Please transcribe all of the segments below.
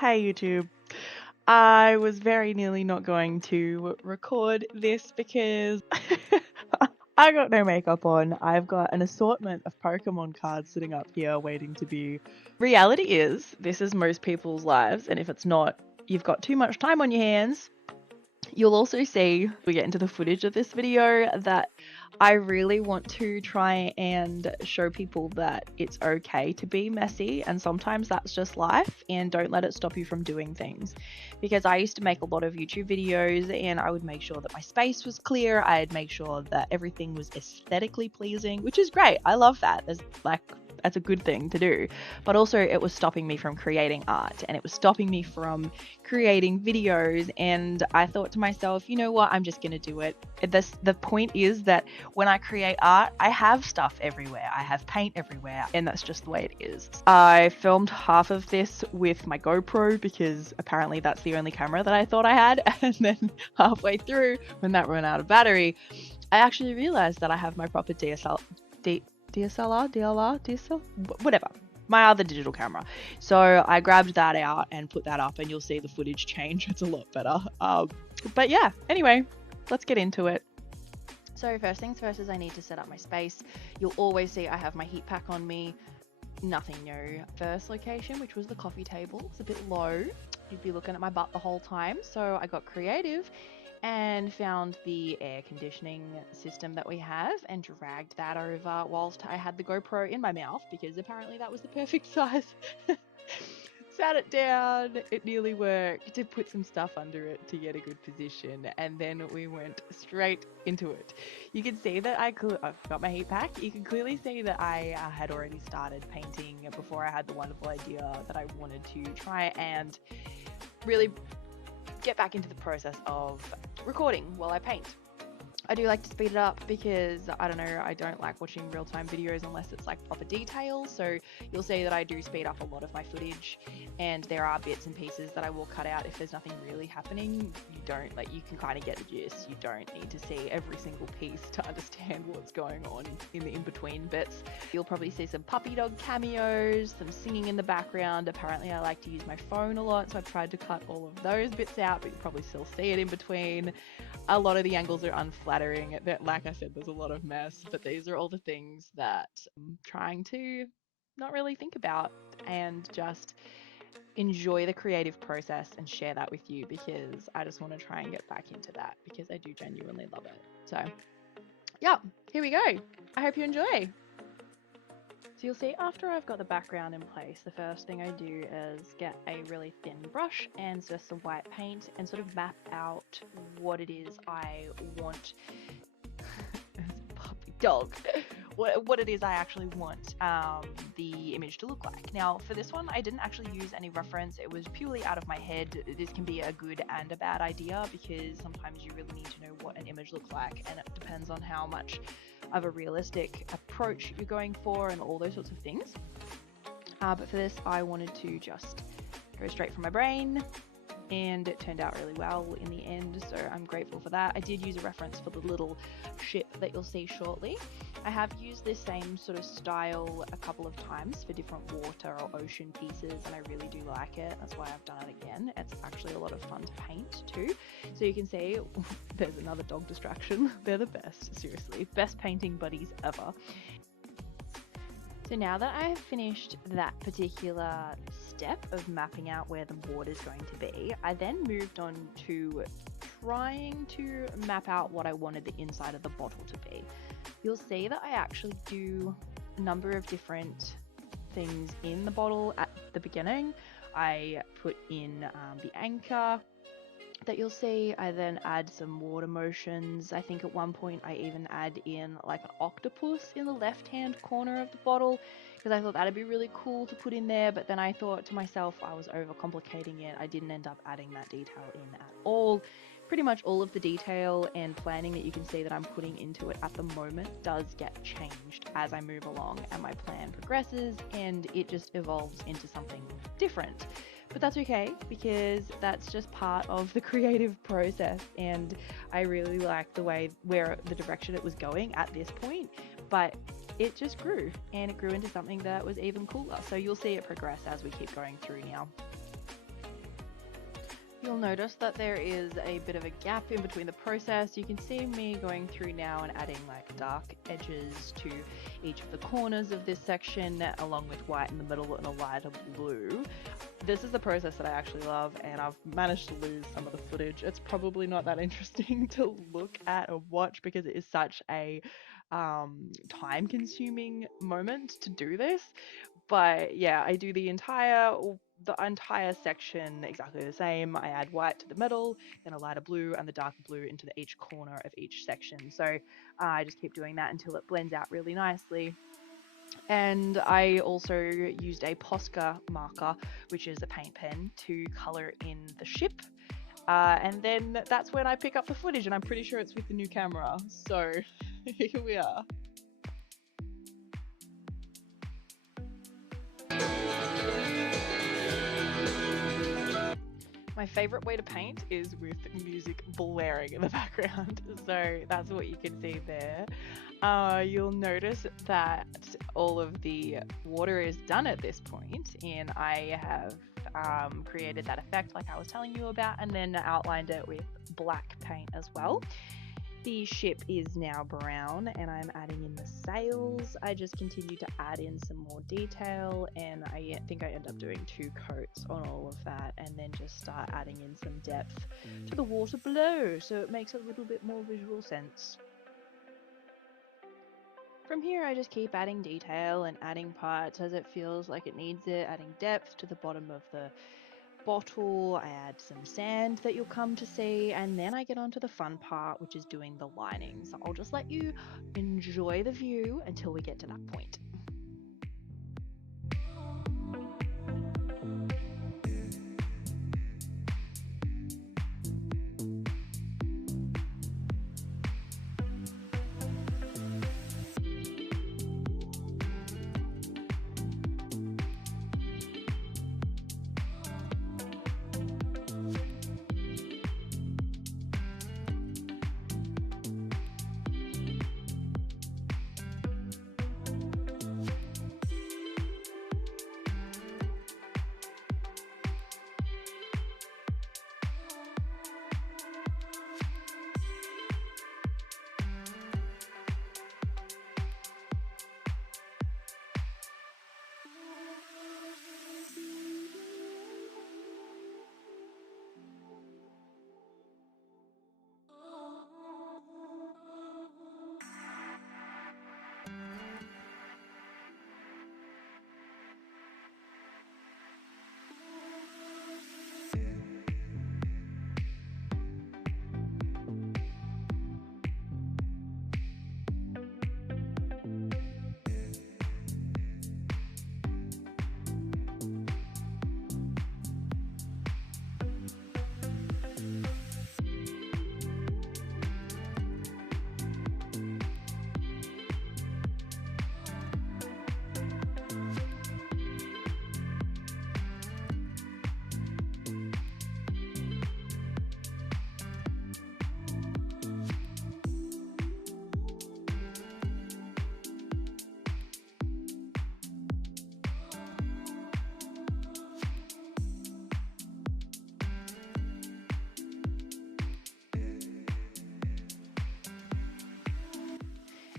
Hey YouTube. I was very nearly not going to record this because I got no makeup on. I've got an assortment of Pokemon cards sitting up here waiting to be. Reality is, this is most people's lives, and if it's not, you've got too much time on your hands. You'll also see, we get into the footage of this video, that I really want to try and show people that it's okay to be messy, and sometimes that's just life, and don't let it stop you from doing things. Because I used to make a lot of YouTube videos and I would make sure that my space was clear, I'd make sure that everything was aesthetically pleasing, which is great. I love that. That's a good thing to do. But also it was stopping me from creating art, and it was stopping me from creating videos, and I thought to myself, you know what, I'm just gonna do it. The point is that when I create art, I have stuff everywhere. I have paint everywhere, and that's just the way it is. I filmed half of this with my GoPro because apparently that's the only camera that I thought I had, and then halfway through, when that ran out of battery, I actually realized that I have my proper DSLR, whatever, my other digital camera. So I grabbed that out and put that up, and you'll see the footage change. It's a lot better. But yeah, anyway, let's get into it. So first things first is I need to set up my space. You'll always see I have my heat pack on me. Nothing new. First location, which was the coffee table, it's a bit low. You'd be looking at my butt the whole time. So I got creative and found the air conditioning system that we have and dragged that over whilst I had the GoPro in my mouth, because apparently that was the perfect size. Sat it down, it nearly worked, to put some stuff under it to get a good position, and then we went straight into it. You can see that I've got my heat pack. You can clearly see that I had already started painting before I had the wonderful idea that I wanted to try and really get back into the process of recording while I paint. I do like to speed it up because, I don't know, I don't like watching real-time videos unless it's like proper details. So you'll see that I do speed up a lot of my footage, and there are bits and pieces that I will cut out if there's nothing really happening. You can kind of get the gist. You don't need to see every single piece to understand what's going on in the in-between bits. You'll probably see some puppy dog cameos, some singing in the background. Apparently I like to use my phone a lot, so I've tried to cut all of those bits out, but you probably still see it in between. A lot of the angles are unflattering. Like I said, there's a lot of mess, but these are all the things that I'm trying to not really think about and just enjoy the creative process and share that with you, because I just want to try and get back into that because I do genuinely love it. So yeah, here we go. I hope you enjoy. So you'll see after I've got the background in place, the first thing I do is get a really thin brush and just some white paint and sort of map out what it is I want. Puppy dog. What it is I actually want the image to look like. Now for this one I didn't actually use any reference. It was purely out of my head. This can be a good and a bad idea because sometimes you really need to know what an image looks like, and it depends on how much of a realistic approach you're going for and all those sorts of things. But for this I wanted to just go straight from my brain, and it turned out really well in the end, so I'm grateful for that. I did use a reference for the little ship that you'll see shortly. I have used this same sort of style a couple of times for different water or ocean pieces, and I really do like it. That's why I've done it again. It's actually a lot of fun to paint too. So you can see there's another dog distraction. They're the best, seriously. Best painting buddies ever. So now that I have finished that particular step of mapping out where the board is going to be, I then moved on to trying to map out what I wanted the inside of the bottle to be. You'll see that I actually do a number of different things in the bottle at the beginning. I put in the anchor that you'll see. I then add some water motions. I think at one point I even add in like an octopus in the left hand corner of the bottle, because I thought that'd be really cool to put in there, but then I thought to myself I was overcomplicating it. I didn't end up adding that detail in at all. Pretty much all of the detail and planning that you can see that I'm putting into it at the moment does get changed as I move along and my plan progresses, and it just evolves into something different. But that's okay, because that's just part of the creative process, and I really like the direction it was going at this point, but it just grew, and it grew into something that was even cooler. So you'll see it progress as we keep going through now. You'll notice that there is a bit of a gap in between the process. You can see me going through now and adding like dark edges to each of the corners of this section, along with white in the middle and a lighter blue. This is the process that I actually love, and I've managed to lose some of the footage. It's probably not that interesting to look at or watch because it is such a time-consuming moment to do this. But yeah, I do the entire section exactly the same. I add white to the middle, then a lighter blue and the darker blue into each corner of each section. So I just keep doing that until it blends out really nicely. And I also used a Posca marker, which is a paint pen, to color in the ship. And then that's when I pick up the footage, and I'm pretty sure it's with the new camera. So here we are. My favorite way to paint is with music blaring in the background. So that's what you can see there. You'll notice that all of the water is done at this point, and I have created that effect like I was telling you about, and then outlined it with black paint as well. The ship is now brown, and I'm adding in the sails. I just continue to add in some more detail, and I think I end up doing 2 coats on all of that, and then just start adding in some depth to the water below, so it makes a little bit more visual sense. From here, I just keep adding detail and adding parts as it feels like it needs it, adding depth to the bottom of the bottle. I add some sand that you'll come to see, and then I get on to the fun part, which is doing the lining. So I'll just let you enjoy the view until we get to that point.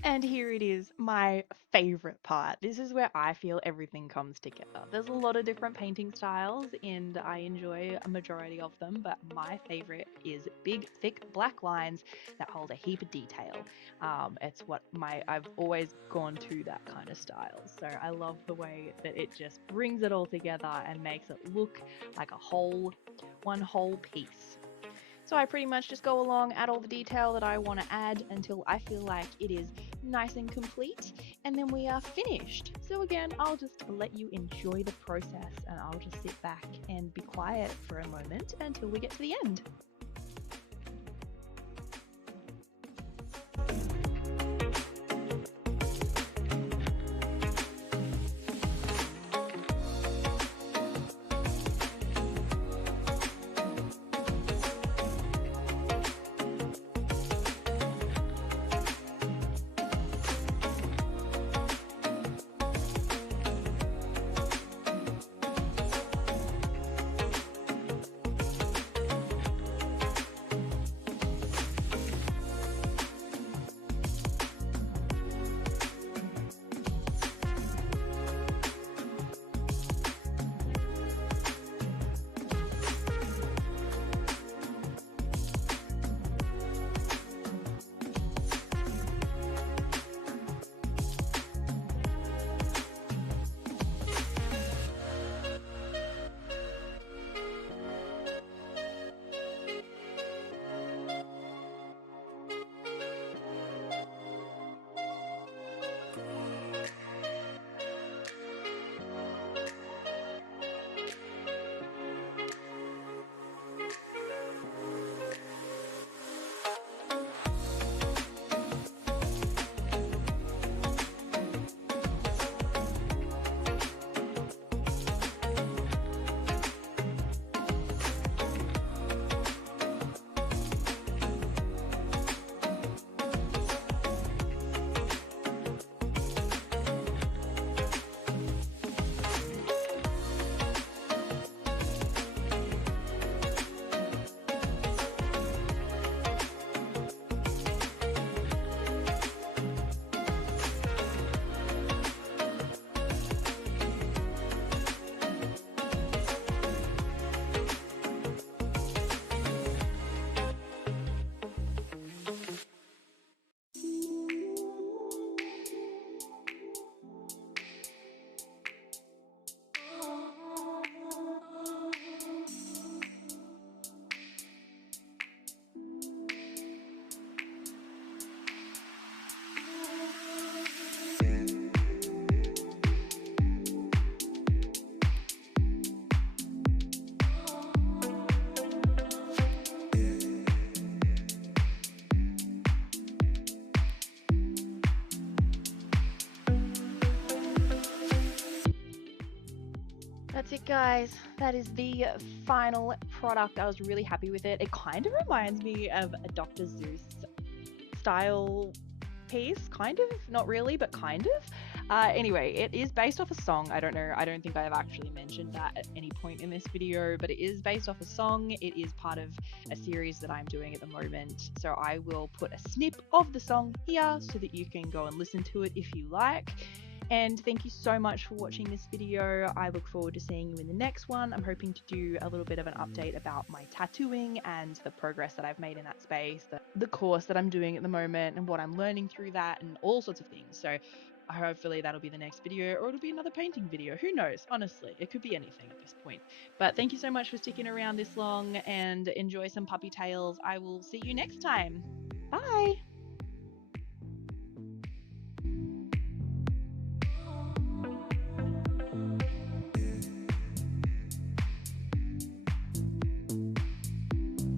And here it is, my favorite part. This is where I feel everything comes together. There's a lot of different painting styles, and I enjoy a majority of them, but my favorite is big, thick black lines that hold a heap of detail. It's what I've always gone to that kind of style. So I love the way that it just brings it all together and makes it look like one whole piece. So I pretty much just go along, add all the detail that I want to add until I feel like it is nice and complete, and then we are finished. So again, I'll just let you enjoy the process, and I'll just sit back and be quiet for a moment until we get to the end. guys, that is the final product. I was really happy with it. It kind of reminds me of a Dr. Zeus style piece, kind of, not really, but kind of. Anyway, it is based off a song. I don't know, I don't think I have actually mentioned that at any point in this video, but it is based off a song. It is part of a series that I'm doing at the moment, so I will put a snip of the song here so that you can go and listen to it if you like. And thank you so much for watching this video. I look forward to seeing you in the next one. I'm hoping to do a little bit of an update about my tattooing and the progress that I've made in that space, the course that I'm doing at the moment and what I'm learning through that and all sorts of things. So hopefully that'll be the next video, or it'll be another painting video. Who knows? Honestly, it could be anything at this point. But thank you so much for sticking around this long, and enjoy some puppy tales. I will see you next time. Bye!